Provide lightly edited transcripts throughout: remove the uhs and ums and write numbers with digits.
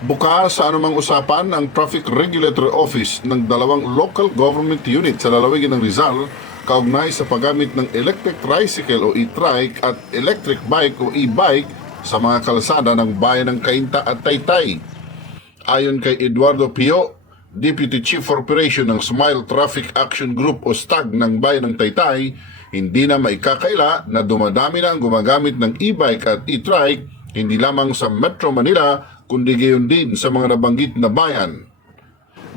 Bukas sa anumang usapan ang Traffic Regulatory Office ng dalawang local government unit sa lalawigan ng Rizal kaugnay sa paggamit ng electric tricycle o e-trike at electric bike o e-bike sa mga kalsada ng bayan ng Cainta at Taytay. Ayon kay Eduardo Pio, Deputy Chief of Operation ng Smile Traffic Action Group o STAG ng bayan ng Taytay, hindi na maikakaila na dumadami na ang gumagamit ng e-bike at e-trike hindi lamang sa Metro Manila kundi gayon din sa mga nabanggit na bayan.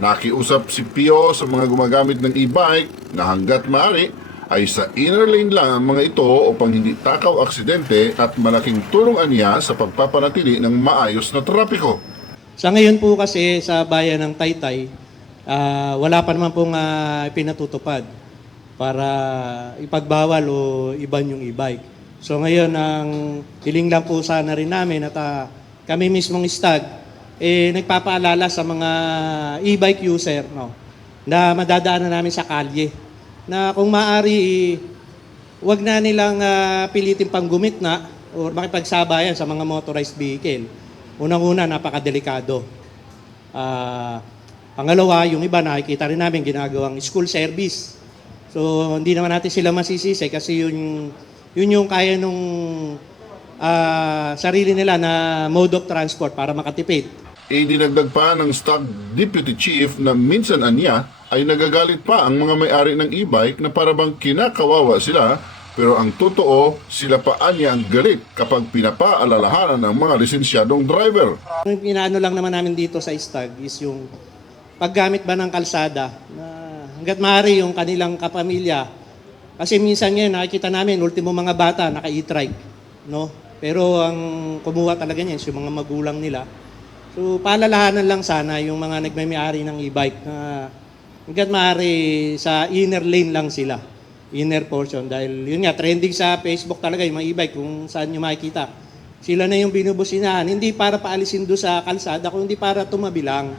Nakiusap si Pio sa mga gumagamit ng e-bike na hanggat maaari ay sa inner lane lang ang mga ito upang hindi takaw aksidente at malaking tulong niya sa pagpapanatili ng maayos na trapiko. Sa ngayon po kasi sa bayan ng Taytay, wala pa naman pong pinatutupad para ipagbawal o iban yung e-bike. So ngayon, ang hiling lang po sana rin namin at kami mismong STAG, nagpapaalala sa mga e-bike user na madadaanan namin sa kalye na kung maaari, wag na nilang pilitin pang gumitna o makipagsabayan sa mga motorized vehicle. Unang-una, napakadelikado. Pangalawa, yung iba nakikita rin namin ginagawang school service. So hindi naman natin sila masisisi kasi yun yung kaya nung sarili nila na mode of transport para makatipid. Idinagdag pa ng STAG Deputy Chief na minsan anya ay nagagalit pa ang mga may-ari ng e-bike na parabang kinakawawa sila, pero ang totoo sila pa anya ang galit kapag pinapaalalahanan ng mga lisensyadong driver. Ang inaano lang naman namin dito sa STAG is yung paggamit ba ng kalsada na hanggat maaari yung kanilang kapamilya. Kasi minsan ngayon nakikita namin ultimo mga bata naka e-trike, no? Pero ang kumuha talaga niyan yung mga magulang nila. So paalalahanan lang sana yung mga nagmamay-ari ng e-bike na hangga't maaari sa inner lane lang sila, inner portion. Dahil yun nga, trending sa Facebook talaga yung mga e-bike kung saan nyo makikita. Sila na yung binubusinahan, hindi para paalisin doon sa kalsada, kundi para tumabi lang.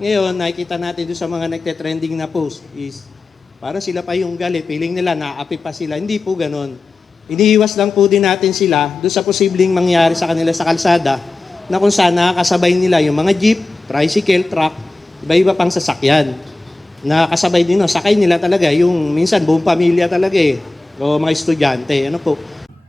Ngayon, nakikita natin doon sa mga nagte-trending na post is para sila pa yung galit, feeling nila naapi pa sila. Hindi po ganon. Iniiwas lang po din natin sila doon sa posibleng mangyari sa kanila sa kalsada na kung saan nakakasabay nila yung mga jeep, tricycle, truck, iba-iba pang sasakyan. Nakakasabay din, sakay nila talaga yung minsan buong pamilya talaga o mga estudyante. Ano po?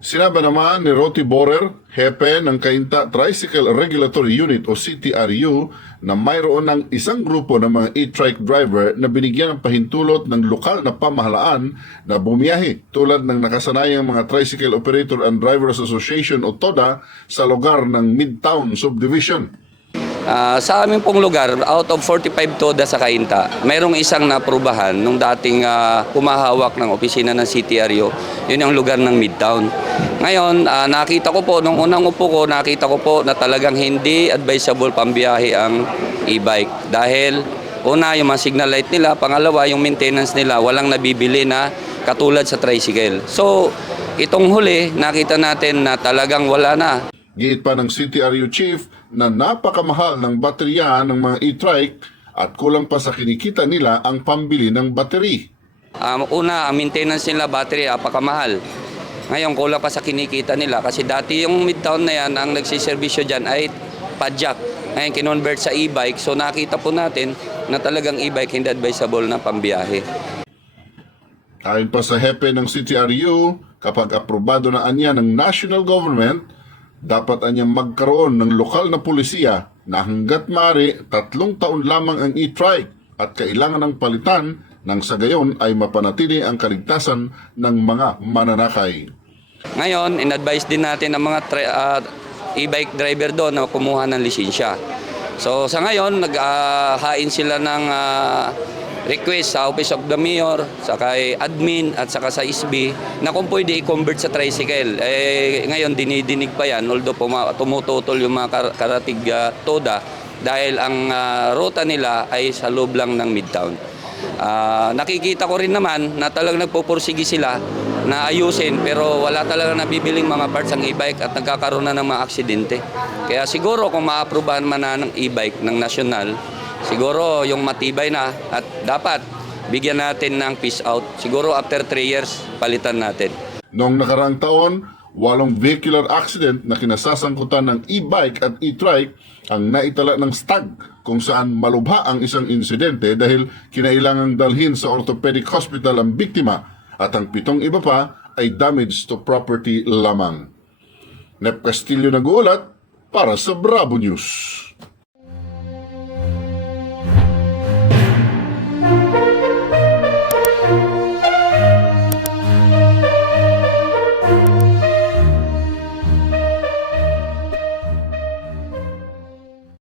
Sinabi naman ni Roti Borer, hepe ng Cainta Tricycle Regulatory Unit o CTRU, na mayroon ng isang grupo ng mga e-trike driver na binigyan ng pahintulot ng lokal na pamahalaan na bumiyahe tulad ng nakasanayang mga Tricycle Operator and Drivers Association o TODA sa lugar ng Midtown Subdivision. Sa aming pong lugar, out of 45 TODA sa Cainta, mayroong isang naprubahan nung dating pumahawak ng opisina ng CTRU. Yun ang lugar ng Midtown. Ngayon, nakita ko po, nung unang upo ko, nakita ko po na talagang hindi advisable pambiyahe ang e-bike. Dahil, una, yung mga signal light nila, pangalawa, yung maintenance nila, walang nabibili na katulad sa tricycle. So, itong huli, nakita natin na talagang wala na. Giit pa ng CTRU Chief na napakamahal ng baterya ng mga e-trike at kulang pa sa kinikita nila ang pambili ng battery. Una, ang maintenance nila battery, apakamahal. Ngayon, kulang pa sa kinikita nila kasi dati yung Midtown na yan, ang nagsiservisyo dyan ay padjak. Ngayon, kinonvert sa e-bike. So, nakita po natin na talagang e-bike hindi advisable na pambiyahe. Ayon pa sa hepe ng CTRU, kapag aprobado na anya ng national government, dapat anyang magkaroon ng lokal na pulisiya na hanggat maaari 3 taon lamang ang e-trike at kailangan ng palitan nang sa gayon ay mapanatili ang kaligtasan ng mga mananakay. Ngayon, in-advise din natin ang mga e-bike driver doon na kumuha ng lisensya. So sa ngayon, naghahain sila ng request sa Office of the Mayor, sa kay admin at saka sa SB na kung pwede i-convert sa tricycle. Ngayon dinidinig pa yan, although tumututol yung mga karatig TODA dahil ang ruta nila ay sa loob lang ng Midtown. Nakikita ko rin naman na talagang nagpupursige sila na ayusin pero wala talaga nabibiling mga parts ang e-bike at nagkakaroon na ng mga aksidente. Kaya siguro kung maaprubahan man na ng e-bike ng nasyonal, siguro yung matibay na at dapat bigyan natin ng peace out. Siguro after 3 years, palitan natin. Noong nakaraang taon, 8 vehicular accident na kinasasangkutan ng e-bike at e-trike ang naitala ng STAG, kung saan malubha ang isang insidente dahil kinailangang dalhin sa orthopedic hospital ang biktima at ang 7 iba pa ay damage to property lamang. Nep Castillo nag-uulat para sa Bravo News.